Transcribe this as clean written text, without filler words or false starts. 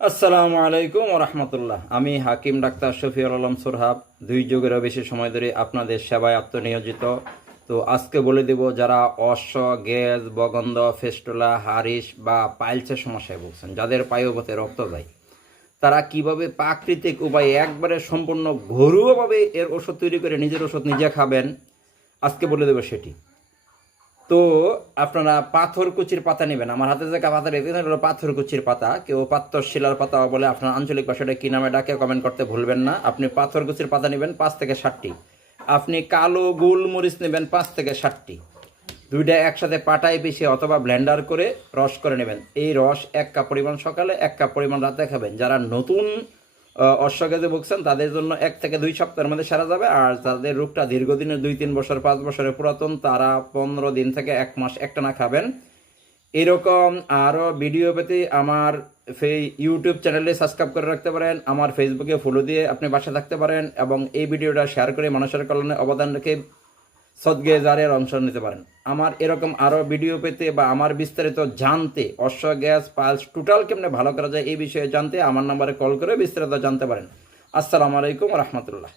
আসসালামু আলাইকুম রহমতুল্লাহ। আমি হাকিম ডাক্তার শফিউল আলম সোরহাব, 2 যুগেরও বেশি সময় ধরে আপনাদের সেবায় আত্মনিয়োজিত। তো আজকে বলে দেব, যারা অশ্ব, গ্যাস, বগন্ধ, ফেস্টুলা, হারিস বা পাইলসের সমস্যায় ভুগছেন, যাদের পায়ুপথে রক্ত যায়, তারা কিভাবে প্রাকৃতিক উপায়ে একবারে সম্পূর্ণ ঘরোয়াভাবে এর ওষুধ তৈরি করে নিজের ওষুধ নিজে খাবেন, আজকে বলে দেবো সেটি। তো আপনারা পাথরকুচির পাতা নেবেন। আমার হাতে যে পাতা রেখেছেন হলো পাথরকুচির পাতা, কেউ পাত্রশিলার পাতা বলে। আপনার আঞ্চলিক ভাষাটা কী নামে ডাকে কমেন্ট করতে ভুলবেন না। আপনি পাথরকুচির পাতা নেবেন 5 থেকে 7টি। আপনি কালো গোলমরিচ নেবেন 5 থেকে 7টি। দুইটা একসাথে পাটায় পিষে অথবা ব্লেন্ডার করে রস করে নেবেন। এই রস 1 কাপ পরিমাণ সকালে, 1 কাপ পরিমাণ রাতে খাবেন। যারা নতুন অশ্বগেজে ভুগছেন তাদের জন্য 1 থেকে 2 সপ্তাহের মধ্যে সারা যাবে। আর যাদের রোগটা দীর্ঘদিনের 2-3 বছর 5 বছরের পুরাতন, তারা 15 দিন থেকে 1 মাস একটানা খাবেন। এরকম আরও ভিডিও পেতে আমার ইউটিউব চ্যানেলে সাবস্ক্রাইব করে রাখতে পারেন, আমার ফেসবুকে ফলো দিয়ে আপনি বাসা থাকতে পারেন, এবং এই ভিডিওটা শেয়ার করে মানুষের কল্যাণে অবদান রেখে সদগে জারের অংশ নিতে পারেন। আমার এরকম আরও ভিডিও পেতে বা আমার বিস্তারিত জানতে, অশ্ব, গ্যাস, পালস টোটাল কেমনে ভালো করা যায় এই বিষয়ে জানতে আমার নাম্বারে কল করে বিস্তারিত জানতে পারেন। আসসালামু আলাইকুম রহমতুল্লাহ।